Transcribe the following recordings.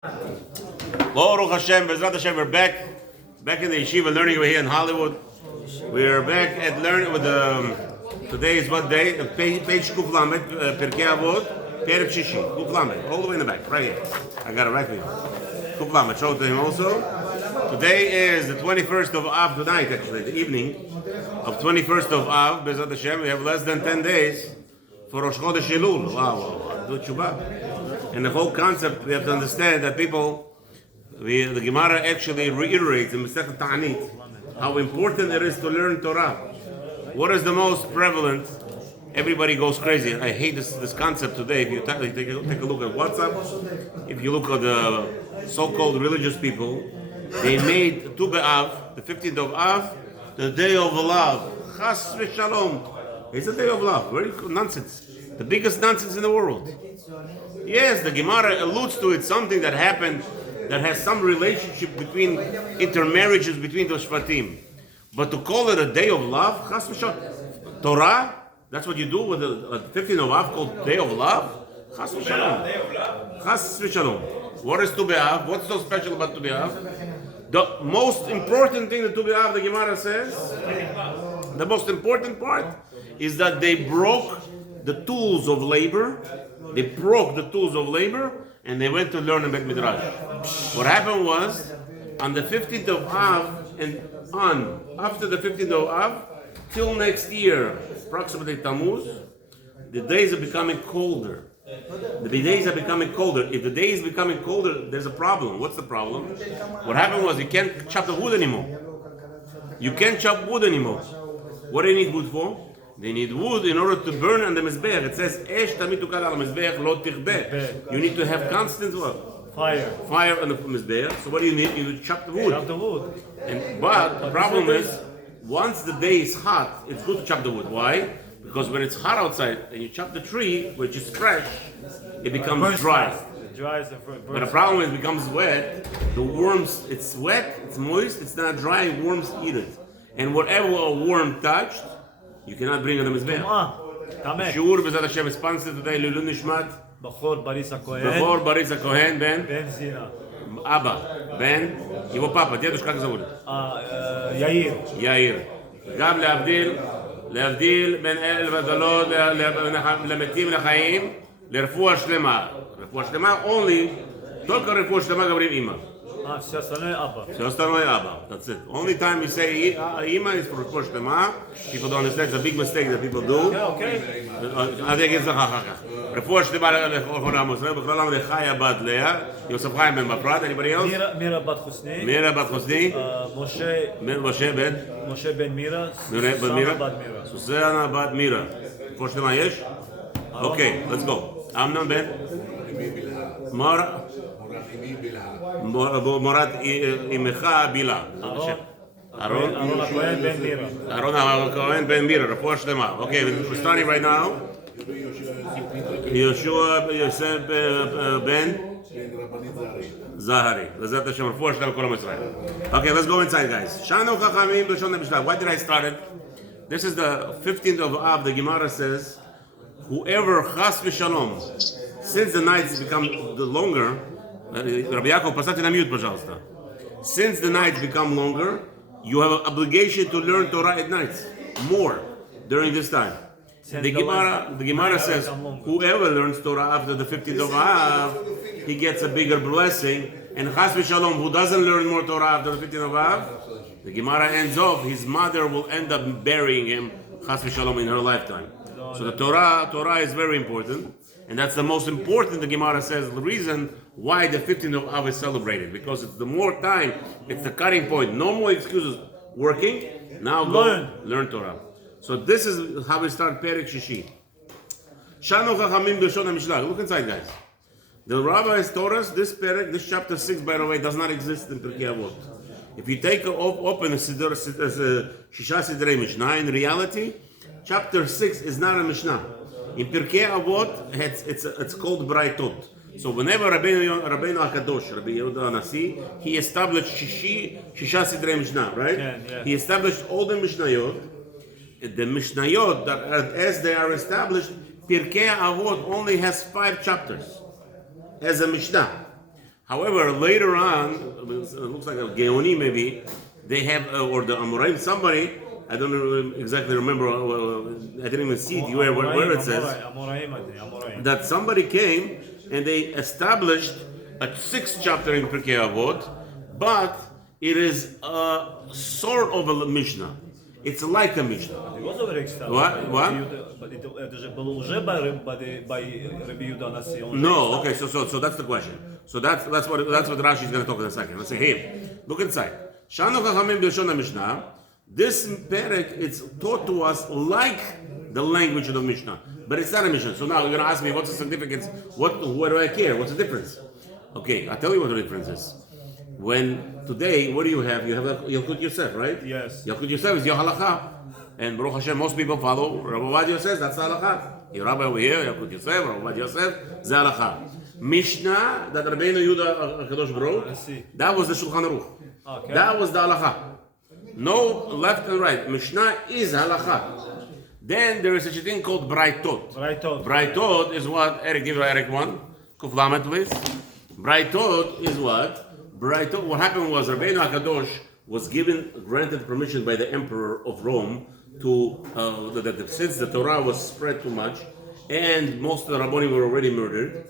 Baruch Hashem, Bezrat Hashem, we're back in the yeshiva learning over here in Hollywood. We are back at learning with today is what day? Page Kuf Lamed, Pirkei Avoth, Perek Shishi, Kuf Lamed, all the way in the back, right here. I got it right for you. Kuf Lamed, show it to him also. Today is the 21st of Av, tonight actually, the evening of 21st of Av, Bezrat Hashem. We have less than 10 days for Rosh Chodesh Elul. Wow, do tshuva. And the whole concept, we have to understand that people, the Gemara actually reiterates in Masechet Ta'anit how important it is to learn Torah. What is the most prevalent? Everybody goes crazy. I hate this concept today. If you take a look at WhatsApp, if you look at the so-called religious people, they made Tu B'Av, the 15th of Av, the day of love. Chas v'shalom. It's the day of love. Very nonsense. The biggest nonsense in the world. Yes, the Gemara alludes to it, something that happened that has some relationship between intermarriages between those Shvatim. But to call it a day of love, Chas v'shalom, Torah, that's what you do with the 15th of Av called Day of Love? Chas v'shalom. Chas v'shalom. What is Tu B'Av? What's so special about Tu B'Av? The most important thing that Tu B'Av, the Gemara says, the most important part is that they broke the tools of labor. They broke the tools of labor and they went to learn in Bet Midrash. What happened was, on the 15th of Av and on, after the 15th of Av, till next year, approximately Tammuz, the days are becoming colder. The days are becoming colder. If the day is becoming colder, there's a problem. What's the problem? What happened was you can't chop the wood anymore. You can't chop wood anymore. What do you need wood for? They need wood in order to burn on the mizbeach. It says, "Esh tamid tukal al mizbeach lo tichbeh." You need to have constant what? Fire on the mizbeach. So what do you need? You need to chop the wood. But the problem is, once the day is hot, it's good to chop the wood. Why? Because when it's hot outside and you chop the tree, which is fresh, it becomes dry. But the problem is it becomes wet. The worms, it's wet, it's moist, it's not dry, worms eat it. And whatever a worm touched, you cannot bring it on the mizbeach. Shiur B'ezrat Hashem is sponsored today. Lulu Nishmat Bechor Baris HaKohen Ben Zina Abba Ben его папа, дедушка как зовут? יאיר. גם להבדיל בין אל ודלות למתים לחיים לרפואה שלמה. רפואה שלמה only, только רפואה שלמה говорим имя. все остальное Abba. That's it. Only time we say Ima is for Rishposh Shema. People don't understand. It's a big mistake that people do. I think it's a chachaka. Rishposh Shema lechol Am Yisrael. B'chol Am Lechaya Bat Leah. Yosef Chaim Ben Bafrat. Anybody else? Mira Bat Chusni. Moshe Ben Mira. Susana Bat Mira. Rishposh Shema yesh? Okay, let's go. Amnon Ben Morat Imecha Bila. Aaron HaKohen Ben Mira. Refuah Shlema. Okay, we're starting right now. Yoshua Yosef Ben Zahari. L'ezrat Hashem. Refuah Shlema Kol HaMisrael. Okay, let's go inside, guys. Shanu Chachamim B'Shon HaMishnah. Why did I start it? This is the 15th of Av. The Gemara says, whoever Chas V'Shalom, since the nights become longer, Rabbi Yaakov, поставьте на мьют, пожалуйста. Since the nights become longer, you have an obligation to learn Torah at night more during this time. The Gemara says, whoever learns Torah after the 15th of Av, he gets a bigger blessing. And Chas v'Shalom, who doesn't learn more Torah after the 15th of Av, the Gemara ends off, his mother will end up burying him, Chas v'Shalom, in her lifetime. So the Torah is very important. And that's the most important, the Gemara says, the reason why the 15th of Av is celebrated. Because it's the more time, it's the cutting point. No more excuses. Working, now go learn Torah. So this is how we start Perek Shishi. Shanu Chachamim B'Shon HaMishnah. Look inside, guys. The rabbis taught us this Perek, this chapter 6, by the way, does not exist in Pirkei Avoth. If you take open a Shisha Sidrei Mishnah, in reality, chapter 6 is not a Mishnah. In Pirkei Avot, it's called Braitot. So whenever Rabeinu HaKadosh, Rabbi Yehuda Nasi, he established Shisha Sidrei Mishnah, right? Yeah. He established all the Mishnayot. The Mishnayot, that as they are established, Pirkei Avot only has 5 chapters as a Mishnah. However, later on, it looks like a Geoni maybe, they have, or the Amoraim, somebody, I don't exactly remember, I didn't even see it where it says, that somebody came and they established a 6th chapter in Pirkei Avot, but it is a sort of a Mishnah. It's like a Mishnah. What? But it же было уже by Rabbi Yehuda Nasi. No, okay, so that's the question. So that's what Rashi is going to talk in a second. Let's say, hey, look inside. Shanu Chachamim B'Lashon HaMishnah. This perek it's taught to us like the language of the Mishnah, but it's not a Mishnah. So now you're going to ask me, what's the significance? What do I care? What's the difference? Okay, I'll tell you what the difference is. When today, what do you have? You have Yalkut Yosef, right? Yes. Yalkut Yosef is your halacha. And Baruch Hashem, most people follow. Rabbi Avoth says that's the halacha. Your rabbi over here, Yalkut Yosef, Rabbi Avoth Yosef, the halacha. Mishnah that Rabeinu Yehuda Kadosh wrote, that was the Shulchan Aruch. Okay. That was the halacha. No left and right. Mishnah is halacha. Then there is such a thing called Braitot. Braitot is what? Eric, give Eric one. Kuflamet, please. Braitot is what? Braitot. What happened was Rabeinu HaKadosh was granted permission by the emperor of Rome to, since the Torah was spread too much and most of the Rabbonim were already murdered,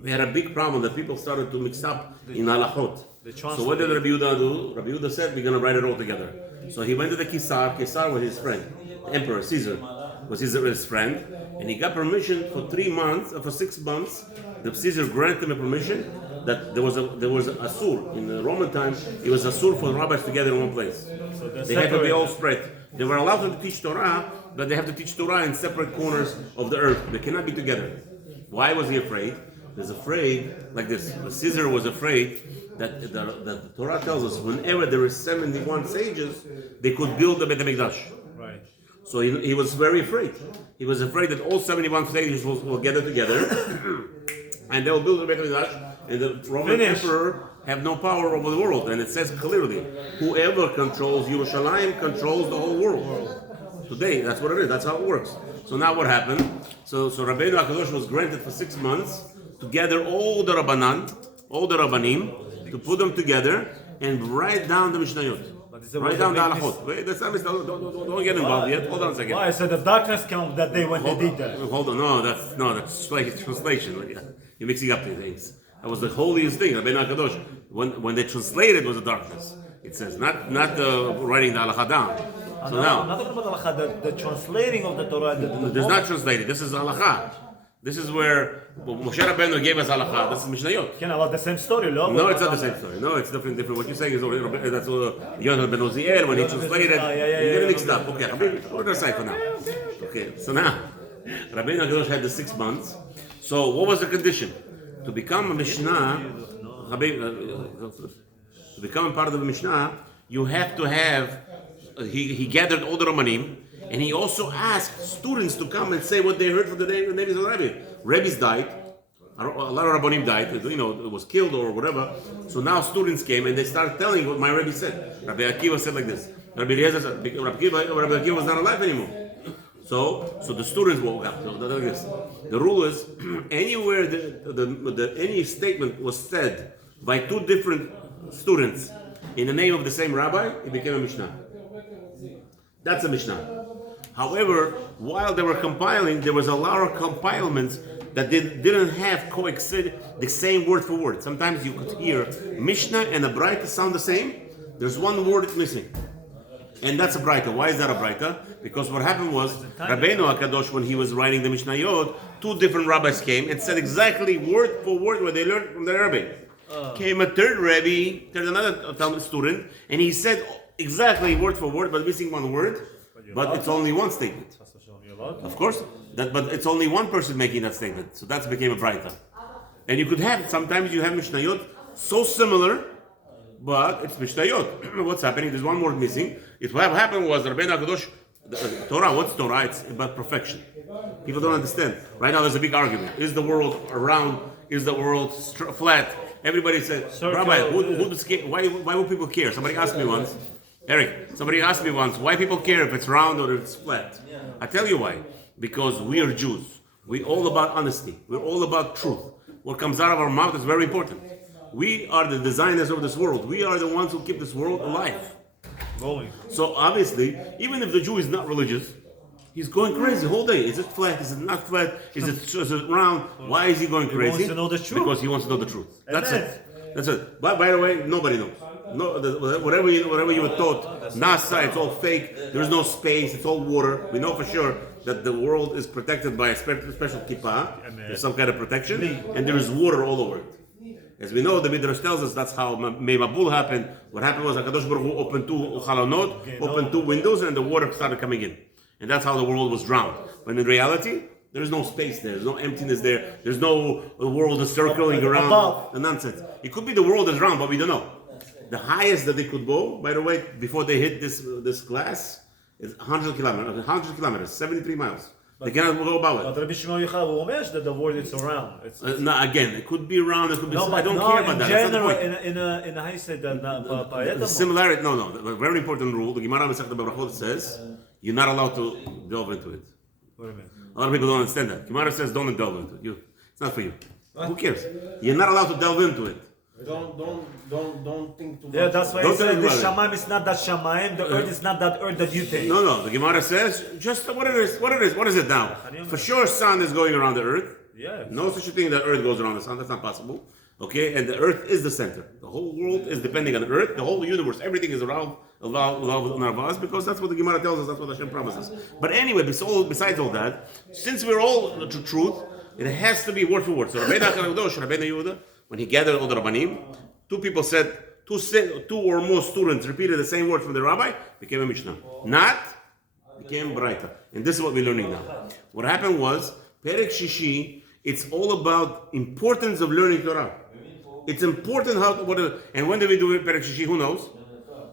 we had a big problem that people started to mix up in halachot. So what did Rabbi Yehuda do? Rabbi Yehuda said, we're going to write it all together. So he went to the Kesar. Kesar was his friend. The emperor, Caesar, was his friend. And he got permission for 6 months. The Caesar granted him a permission that there was a asur. In the Roman times, it was asur for the rabbis together in one place. So they had to be all spread. They were allowed to teach Torah, but they have to teach Torah in separate corners of the earth. They cannot be together. Why was he afraid? He was afraid, like this. Caesar was afraid that the Torah tells us whenever there is 71 sages, they could build the Beit HaMikdash. Right. So he was very afraid. He was afraid that all 71 sages will gather together and they will build the Beit HaMikdash, and the Roman emperor have no power over the world. And it says clearly, whoever controls Yerushalayim controls the whole world. Today, that's what it is. That's how it works. So now what happened? So Rabeinu HaKadosh was granted for 6 months to gather all the Rabbanan, all the Rabbanim, to put them together and write down the Mishnayot. Write down the halachot. Wait, don't get involved yet. Hold on a second. Why? So the darkness came that day when they did that. Hold on. That's like a translation. You're mixing up the things. That was the holiest thing. Rabeinu HaKadosh, when they translated, was the darkness. It says not writing the halacha down. So now, I'm not talking about halacha. The translating of the Torah. There's not translated. This is halacha. This is where Moshe Rabbeinu gave us halacha. This is Mishnayot. About the same story, no? No, it's not the same story. No, it's different. What you're saying is that's Yonah ben Uziel when he translated. You get it mixed up. Okay, Habibi, put it aside for now. Okay, so now Rabeinu HaKadosh had the 6 months. So what was the condition to become a Mishnah? To become a part of the Mishnah, you have to have. He gathered all the Romanim. And he also asked students to come and say what they heard from the names of the Rebbe. Rebbes died. A lot of Rabbonim died. It was killed or whatever. So now students came and they started telling what my Rebbe said. Rabbi Akiva said like this. Rabbi Eliezer said, Rabbi Akiva was not alive anymore. So the students woke up. So like this. The rule is, anywhere any statement was said by 2 different students in the name of the same rabbi, it became a Mishnah. That's a Mishnah. However, while they were compiling, there was a lot of compilements that didn't have coexist the same word for word. Sometimes you could hear Mishnah and a Braita sound the same. There's one word missing. And that's a Braita. Why is that a Braita? Because what happened was, Rabeinu HaKadosh, when he was writing the Mishnayot, 2 different rabbis came and said exactly word for word what they learned from the Rebbe. Came a third Rebbe, there's another Talmud student, and he said exactly word for word, but missing one word. But it's only one statement. Of course, but it's only one person making that statement. So that became a Braita. And you could have, sometimes you have Mishnayot so similar, but it's Mishnayot. What's happening? There's one word missing. What happened was Rabeinu HaKadosh, Torah, what's Torah? It's about perfection. People don't understand. Right now there's a big argument. Is the world round? Is the world flat? Everybody said, Rabbi, why would people care? Somebody asked me once, Eric, why people care if it's round or if it's flat? I tell you why. Because we are Jews. We're all about honesty. We're all about truth. What comes out of our mouth is very important. We are the designers of this world. We are the ones who keep this world alive. Going. So obviously, even if the Jew is not religious, he's going crazy the whole day. Is it flat? Is it not flat? Is it round? Why is he going crazy? He wants to know the truth. Because he wants to know the truth. That's Amen. it. That's it. But by the way, nobody knows. No, whatever you were taught, NASA, it's all fake. There's no space. It's all water. We know for sure that the world is protected by a special kippah. There's some kind of protection, and there is water all over it. As we know, the Midrash tells us that's how Mabul happened. What happened was HaKadosh Baruch Hu opened two chalonot, opened two windows, and the water started coming in. And that's how the world was drowned. But in reality, there is no space there. There's no emptiness there. There's no world is circling around. The nonsense. It could be the world is round, but we don't know. The highest that they could go, by the way, before they hit this glass, is 100 kilometers, 73 miles. They cannot go above it. But Rabbi Shimon Yochai will mention that the world is around. No, again, it could be round, it could be. No, I don't care about in that. general, That's in how you said that. the similarity. No. A very important rule. The Gemara Masechta Berachot says you're not allowed to delve into it. Wait a minute. A lot of people don't understand that. Gemara says don't delve into it. It's not for you. Who cares? You're not allowed to delve into it. Don't think too much. Yeah, that's why I Don't said think the about it. Shamaim is not that Shamaim, the earth is not that earth that you think. No. The Gemara says just what it is. What is it now? For sure, sun is going around the earth. Yeah. No such a thing that earth goes around the sun. That's not possible. Okay, and the earth is the center. The whole world is depending on the earth. The whole universe, everything is around Narvaz, because that's what the Gemara tells us. That's what Hashem promises. But anyway, besides all that, since we're all to truth, it has to be word for word. So Rabeinu Yehuda, when he gathered all the Rabbanim, two people said, two or more students repeated the same word from the rabbi, became a Mishnah. Not, became Braita. And this is what we're learning now. What happened was, Perek Shishi, it's all about importance of learning Torah. It's important and when do we do Perek Shishi, who knows?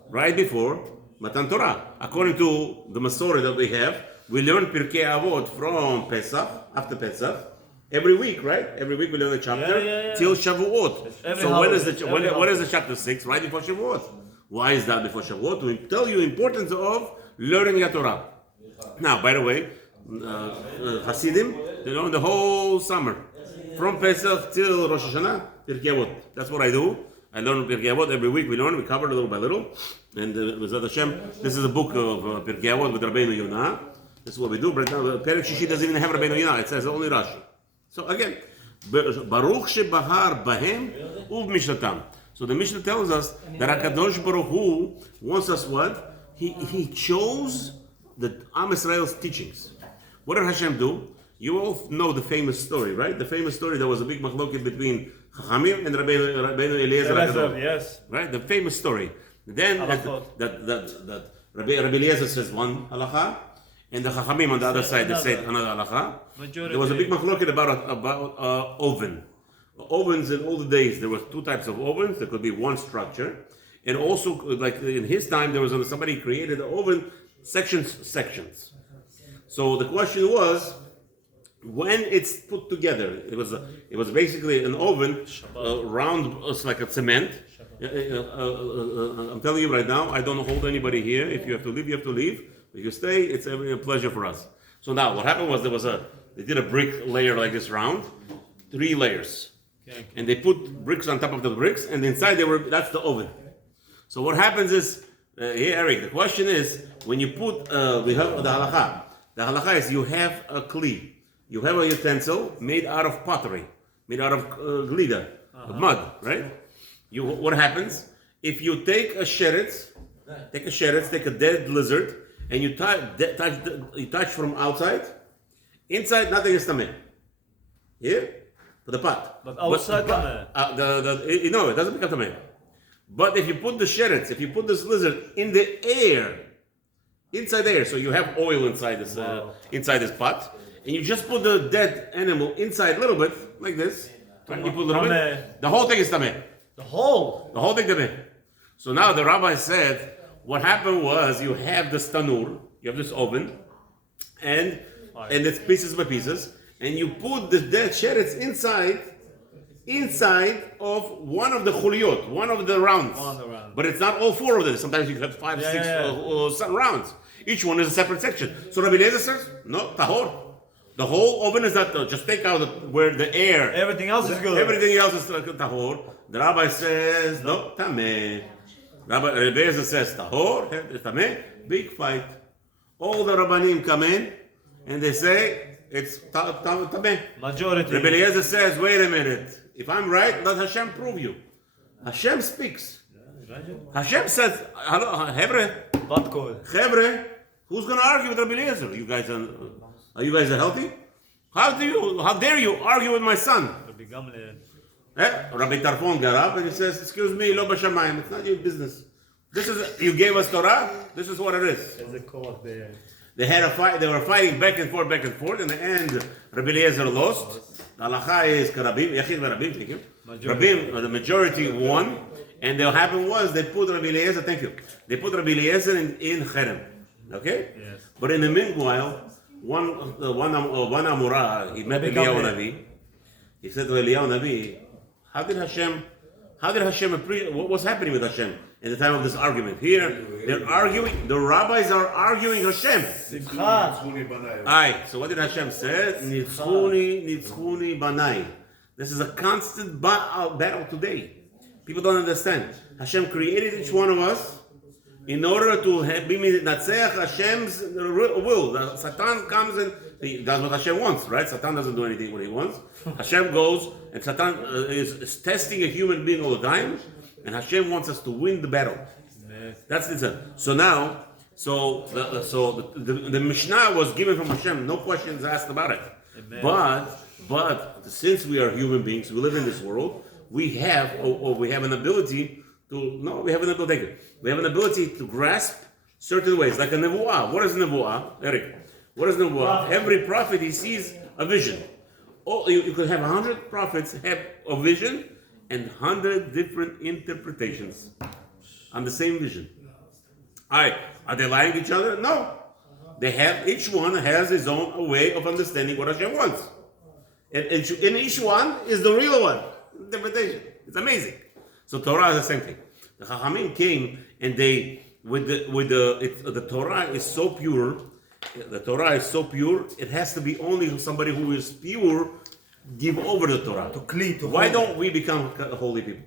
Right before Matan Torah. According to the Masorah that we have, we learn Pirkei Avoth from Pesach, after Pesach, every week, right? Every week we learn a chapter till Shavuot. So when is the chapter 6? Right before Shavuot. Why is that before Shavuot? To tell you importance of learning the Torah. Now, by the way, Hasidim, they learn the whole summer. From Pesach till Rosh Hashanah, Pirkei Avot. That's what I do. I learn Pirkei Avot every week. We learn, we cover little by little. And B'ezrat Hashem, this is a book of Pirkei Avot with Rabeinu Yonah. This is what we do. But now, Perek Shishi doesn't even have Rabeinu Yonah. It says only Rashi. So again, Baruch shebahar bahem uv mishnatam. So the Mishnah tells us that HaKadosh Baruch Hu wants us what? He chose the Am Yisrael's teachings. What did Hashem do? You all know the famous story, right? The famous story, there was a big machloket between Chachamim and Rabeinu Eliezer HaGadol. Yes. Right? The famous story. Then that Rabbi Eliezer says one halacha, and the Chachamim on the other side, they said another halacha. There was a big machloket about oven. Ovens in all the days, there were two types of ovens. There could be one structure. And also, like in his time, there was somebody created the oven sections. So the question was, when it's put together, it was basically an oven, round, it's like a cement. I'm telling you right now, I don't hold anybody here. If you have to leave, you have to leave. If you stay, it's a pleasure for us. So now, what happened was they did a brick layer like this round, 3 layers. And they put bricks on top of the bricks, and inside that's the oven. So what happens is, here Eric, the question is, when you put, we have the halacha. The halacha is you have a kli. You have a utensil made out of pottery, made out of glida, mud, right? What happens? If you take a sheretz, take a dead lizard, and you touch from outside, inside nothing is tameh. Here, for the pot. But outside tameh. No, it doesn't become tameh. But if you put the sheretz, if you put this lizard in the air, inside the air, so you have oil inside this pot, and you just put the dead animal inside a little bit, like this, and you put a little bit, the whole thing is tameh. The whole thing tameh. So now the rabbi said, what happened was you have this tanur, you have this oven, and it's pieces by pieces, and you put the dead sheretz inside of one of the chuliyot, one of the rounds. But it's not all 4 of them. Sometimes you have 5, 6 rounds. Each one is a separate section. So Rabbi Eliezer says, no, tahor. The whole oven is not just take out where the air. Everything else is good. Everything else is tahor. The rabbi says no tameh. Rabbi Eliezer says tahor, tameh. Big fight. All the rabbanim come in and they say it's tameh. Majority. Rabbi Eliezer says, wait a minute. If I'm right, let Hashem prove you. Hashem speaks. Hashem says, Chevre, who's going to argue with Rabbi Eliezer? You guys are you guys healthy? How dare you argue with my son? Rabbi Tarfon got up and he says, excuse me, lo b'shamayim, it's not your business. You gave us Torah, this is what it is. There's a court there. They had a fight, they were fighting back and forth. In the end, Rabbi Eliezer lost. The halacha is Karabim, Yachid Rabim, thank you. Rabim, the majority won. And what happened was they put Rabbi Eliezer, thank you. They put Rabbi Eliezer in Cherem. Okay? Yes. But in the meanwhile, one Amorah, he met Eliyahu Navi. He said to Eliyahu Navi, how did Hashem appreciate, what was happening with Hashem in the time of this argument? Here, they're arguing, the rabbis are arguing Hashem. Aye, so what did Hashem say? Nitzchuni banai. This is a constant battle today. People don't understand. Hashem created each one of us in order to be Natseach Hashem's will. Satan comes and he does what Hashem wants, right? Satan doesn't do anything what he wants. Hashem goes and Satan is testing a human being all the time, and Hashem wants us to win the battle. That's it. So now, the Mishnah was given from Hashem, no questions asked about it. But since we are human beings, we live in this world, we have an ability to grasp certain ways, like a nevuah. What is nevuah, Eric? What is nevuah? Every prophet, he sees a vision. You could have 100 prophets have a vision and 100 different interpretations on the same vision. Are they lying to each other? No. Each one has his own way of understanding what Hashem wants. And in each one is the real one. Interpretation. It's amazing. So Torah is the same thing. The Chachamim came and the Torah is so pure. The Torah is so pure. It has to be only somebody who is pure give over the Torah. Why don't we become holy people?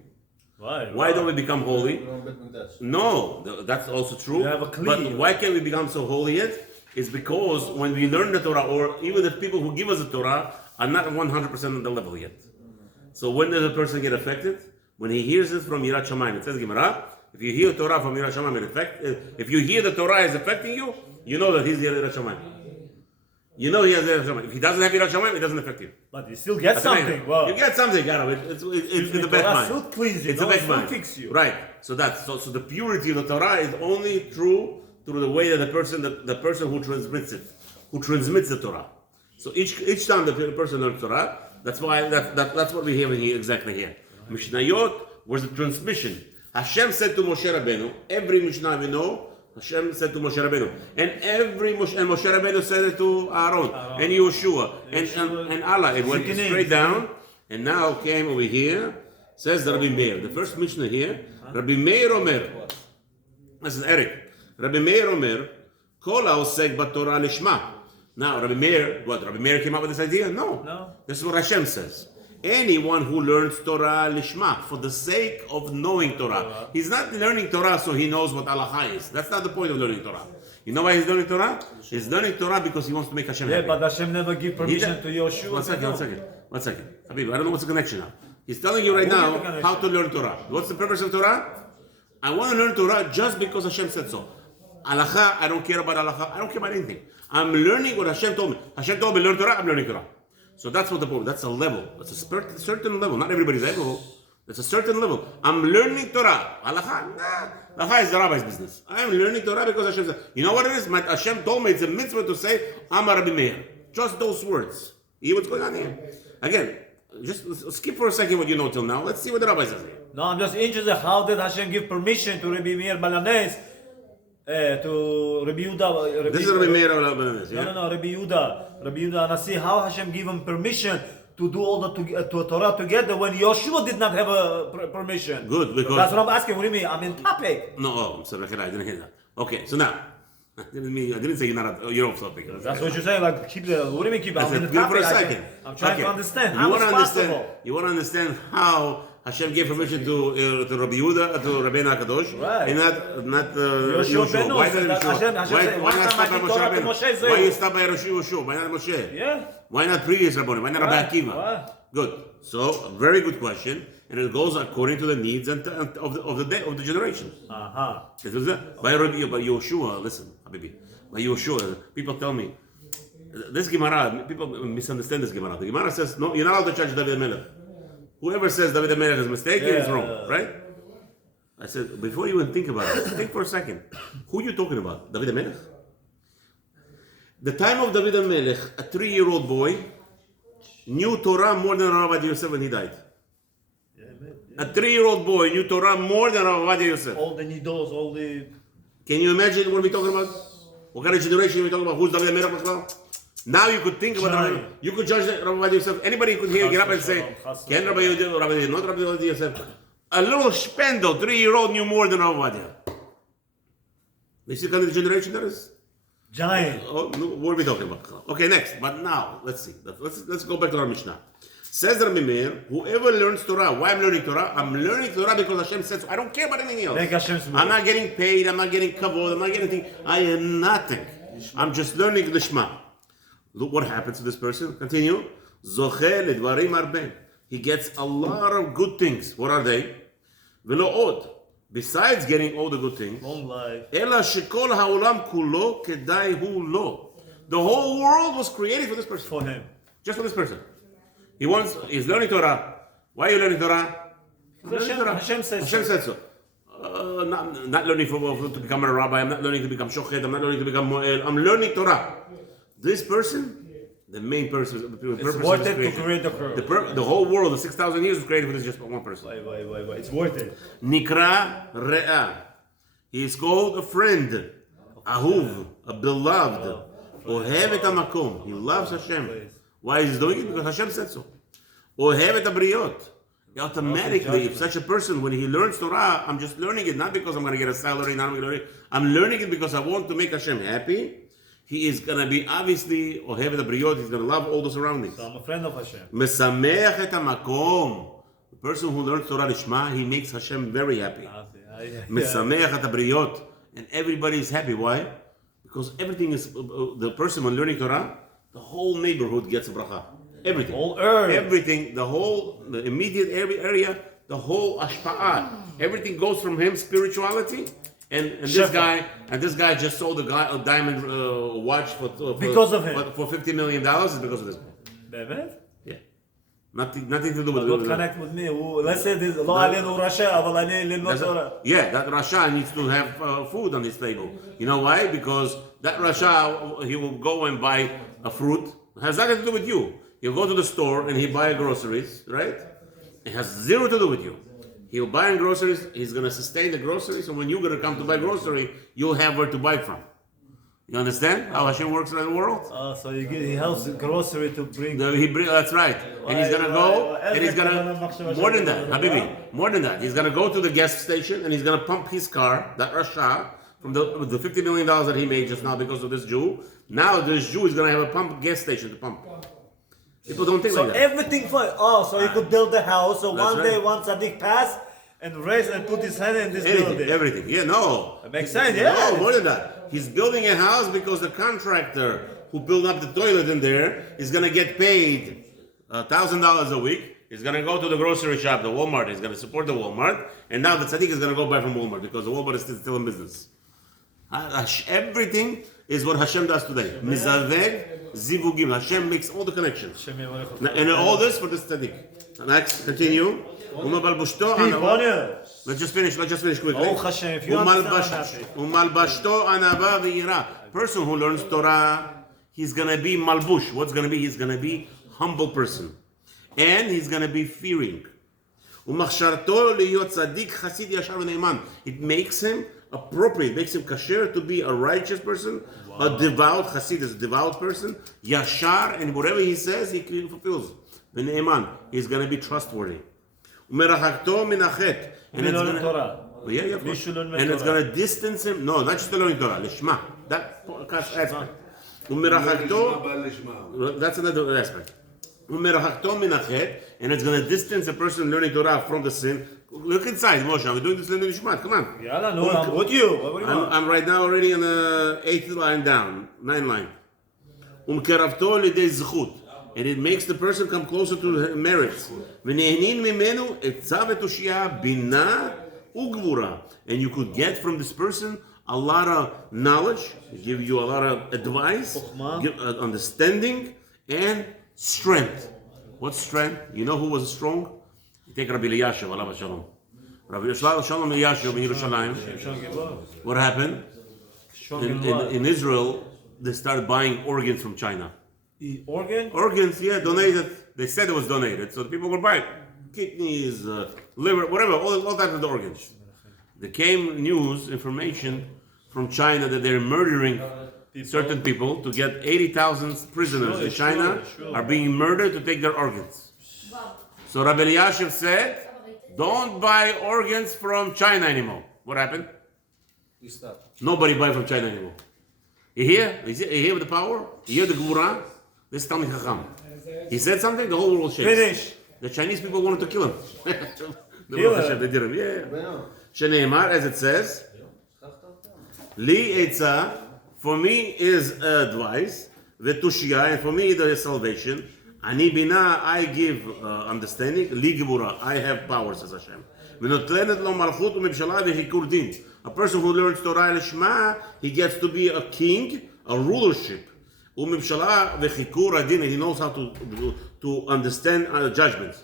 Why don't we become holy? No, that's also true. But why can't we become so holy yet? It's because when we learn the Torah, or even the people who give us the Torah are not 100% on the level yet. So when does a person get affected? When he hears it from Yirat Shamayim. It says Gemara, if you hear Torah from Yirat Shamayim, if you hear the Torah is affecting you, you know that he's Yirat Shamayim. You know he has Yirat Shamayim. If he doesn't have Yirat Shamayim, it doesn't affect you. But you still get something. Wow. You get something, it's in the back mind. It's the back mind. Fix you. Right. So the purity of the Torah is only true through the way that the person who transmits the Torah. So each time the person learns Torah, that's why that's what we have here exactly here. Mishnayot was the transmission. Hashem said to Moshe Rabeinu, every Mishnah we know, Hashem said to Moshe Rabeinu, and Moshe Rabeinu said it to Aaron and Yeshua and Allah. It went straight down, and now came over here. Says Rabbi Meir. The first Mishnah here, Rabbi Meir Omer. This is Eric. Rabbi Meir Omer, Kol haosek b'Torah lishma. Now, Rabbi Meir came up with this idea? No. This is what Hashem says. Anyone who learns Torah lishma, for the sake of knowing Torah. He's not learning Torah so he knows what halacha is. That's not the point of learning Torah. You know why he's learning Torah? He's learning Torah because he wants to make Hashem happy. Yeah, but Hashem never give permission to Yeshua. One second. Habib, I don't know what's the connection now. He's telling you right now how to learn Torah. What's the purpose of Torah? I want to learn Torah just because Hashem said so. Halacha, I don't care about halacha. I don't care about anything. I'm learning what Hashem told me. Hashem told me learn Torah, I'm learning Torah. So that's what the point. That's a level. That's a certain level. Not everybody's able. It's a certain level. I'm learning Torah. Halacha, halacha is the rabbi's business. I'm learning Torah because Hashem said. You know what it is? Hashem told me it's a mitzvah to say Amar Rabbi Meir. Just those words. You hear what's going on here? Again, just skip for a second what you know till now. Let's see what the rabbi says here. No, I'm just interested. How did Hashem give permission to Rabbi Meir Balanes? To Rabbi Yehuda. This is Rabbi Meir Balanes. Yeah? No, Rabbi Yehuda Anasi. How Hashem give him permission to do all the Torah together when Yeshua did not have a permission? Good, because that's what I'm asking. What do you mean? I'm in topic. No, I'm sorry, I didn't hear that. Okay, so now I didn't say you're not. You're off topic. That's what you're saying. Like, keep the. What do you mean keep? I I'm in said, the give it for topic. a second. I'm trying Okay. to understand. You How wanna is understand? possible? You want to understand how Hashem gave permission to Rabbi Yehuda, to Rabeinu Hakadosh, Right. and not Yoshua. Why not Yoshua? Why not stop by Moshe Rabbeinu? Why you stop by Yoshua? Why not Moshe? Yeah. Why not previous Rabbanim? Why not Rabbi Akiva? Right. Good. So, a very good question, and it goes according to the needs of the generation. It was by Yoshua. Listen, Habibi. By Yoshua, people tell me this Gemara. People misunderstand this Gemara. The Gemara says no, you're not allowed to judge David Melech. Whoever says David Melech is mistaken is wrong, right? I said before you even think about it, think for a second. Who are you talking about? David Melech? The time of David Melech, a 3-year-old boy knew Torah more than Rav Ovadia Yosef when he died. A 3-year-old boy knew Torah more than Rav Ovadia Yosef. All the nidos, all the. Can you imagine what we're talking about? What kind of generation are we talking about? Who's David Melech? Now you could think about you could judge Rav Ovadia Yosef. Anybody could hear, get up and say, can Rabbi Yehuda, not Rabbi Ovadia Yosef. A little spendle, 3-year-old knew more than Rav Ovadia. You see the kind of generation that is? Giant. Oh, no, what are we talking about? Okay, next. But now, let's see. Let's go back to our Mishnah. Says Rabbi Meir, whoever learns Torah, why I'm learning Torah? I'm learning Torah because Hashem says so. I don't care about anything else. I'm not getting paid. I'm not getting kavod. I'm not getting anything. I am nothing. I'm just learning Lishma. Look what happens to this person. Continue. Zocheh ledvarim arbe. He gets a lot of good things. What are they? Velo od. Besides getting all the good things, Long life. Ela shekol haolam kulo kedai hu lo. The whole world was created for this person. For him. Just for this person. He's learning Torah. Why are you learning Torah? Hashem said so. Not learning to become a rabbi. I'm not learning to become shochet. I'm not learning to become mo'el. I'm learning Torah. This person, the main person, the purpose It's worth of it this to create the world. the whole world, the 6,000 years was created for this just one person. Wait. It's worth it. Nikra Re'ah. He is called a friend, Ahuv, a beloved. Ohev et hamakom. He loves Hashem. Why is he doing it? Because Hashem said so. Ohev et habriot. Automatically, if such a person, when he learns Torah, I'm just learning it not because I'm going to get a salary, I'm learning it because I want to make Hashem happy. He is going to be obviously Ohev et habriot. He's going to love all the surroundings. So I'm a friend of Hashem. Mesameach et hamakom. The person who learns Torah Lishma, he makes Hashem very happy. Mesameach et habriot. And everybody is happy. Why? Because everything is, the person when learning Torah, the whole neighborhood gets a bracha. Everything. All earth. Everything, the immediate area, the whole ashpa'ah. Everything goes from him, spirituality. And this guy just sold a diamond watch because of him. For $50 million is because of this guy. Yeah. Nothing to do with Don't connect with me. Let's say this. Yeah, that Rasha needs to have food on his table. You know why? Because that Rasha, he will go and buy a fruit. It has nothing to do with you. He'll go to the store and he buy groceries, right? It has zero to do with you. He'll buy groceries. He's going to sustain the groceries. And when you're going to come to buy grocery, you'll have where to buy from. You understand how Hashem works around the world? So he helps the grocery to bring. That's right. And he's gonna go, and he's gonna more than that, Habibi, more than that. He's gonna go to the gas station and he's gonna pump his car, that Rasha, from the $50 million that he made just now because of this Jew. Now this Jew is gonna have a gas station to pump. People don't think like that. So everything fine. So he could build the house. So That's one day, once Sadiq passed and raised and put his hand in this building. Everything. Yeah, no. That makes sense. Yeah. No, more than that. He's building a house because the contractor who built up the toilet in there is going to get paid $1,000 a week. He's going to go to the grocery shop, the Walmart. He's going to support the Walmart. And now the tzaddik is going to go buy from Walmart because the Walmart is still in business. Everything is what Hashem does today. Mizaveg, zivugim. Hashem makes all the connections. And all this for this tzaddik. Next, continue. Let's just finish quickly. Person who learns Torah, he's gonna be malbush. What's gonna be? He's gonna be humble person. And he's gonna be fearing. It makes him appropriate, makes him kasher to be a righteous person, a devout chassid is a devout person, yashar, and whatever he says, he fulfills. He's gonna be trustworthy. And it's gonna, Yeah, of We course. should learn And it's Torah. going to distance him. No, not just learning Torah. Lishma. That aspect. That's another aspect. And it's going to distance a person learning Torah from the sin. Look inside, Moshe. We're doing this learning Lishma. Come on. Yalla, no, I'm with you. What do you want? I'm right now already on the 8th line down, 9th line. And it makes the person come closer to the merits. And you could get from this person a lot of knowledge, give you a lot of advice, understanding, and strength. What's strength? You know who was strong? You take Rabbi Eliyashiv, alav shalom. Rabbi Shalom Eliyashiv in Yerushalayim. What happened? In Israel, they started buying organs from China. Organ? Organs, yeah, donated. They said it was donated, so the people would buy it. Kidneys, liver, whatever, all types of organs. There came information from China that they're murdering certain people to get 80,000 prisoners in China are being murdered to take their organs. So Rabbi Eliyashiv said, don't buy organs from China anymore. What happened? Nobody buy from China anymore. You hear? You hear the power? You hear the Gvura? This is Talmid Chacham. He said something, the whole world shakes. Finish. The Chinese people wanted to kill him. They did him. Yeah. Sheneimar, as it says, Li Eitzah, for me is advice, Vetushia, and for me there is salvation. Ani Bina, I give understanding. Li Gibura, I have power, says Hashem. V'notlenet lo malchut u'mimshala v'chikur din. A person who learns Torah Lishma, he gets to be a king, a rulership. U'mimshala v'chikur adin, and he knows how to understand judgments.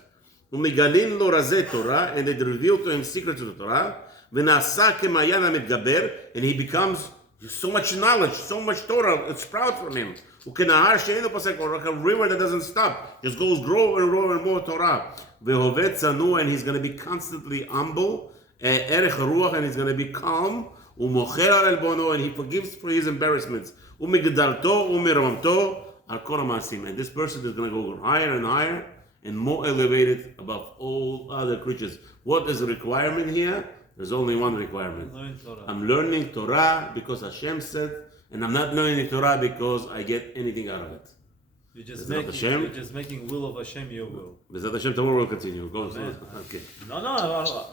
U'migalin lo razeh Torah, and they reveal to him secrets of the Torah. V'nasa kemayan mitgaber, and he becomes so much knowledge, so much Torah, it sprouts from him. U'kenahar she'enu pasek, or like a river that doesn't stop, just goes grow and grow and more Torah. V'hovet tzanu, and he's going to be constantly humble. Erech ruach, and he's going to be calm. U'mocher al elbono, and he forgives for his embarrassments. U'migdalto u'miramto al kol ha'maasim, and this person is going to go higher and higher and more elevated above all other creatures. What is the requirement here? There's only one requirement. I'm learning Torah because Hashem said, and I'm not learning Torah because I get anything out of it. You're just making will of Hashem your will. Bezat Hashem, tomorrow we'll continue. Go. Okay. No.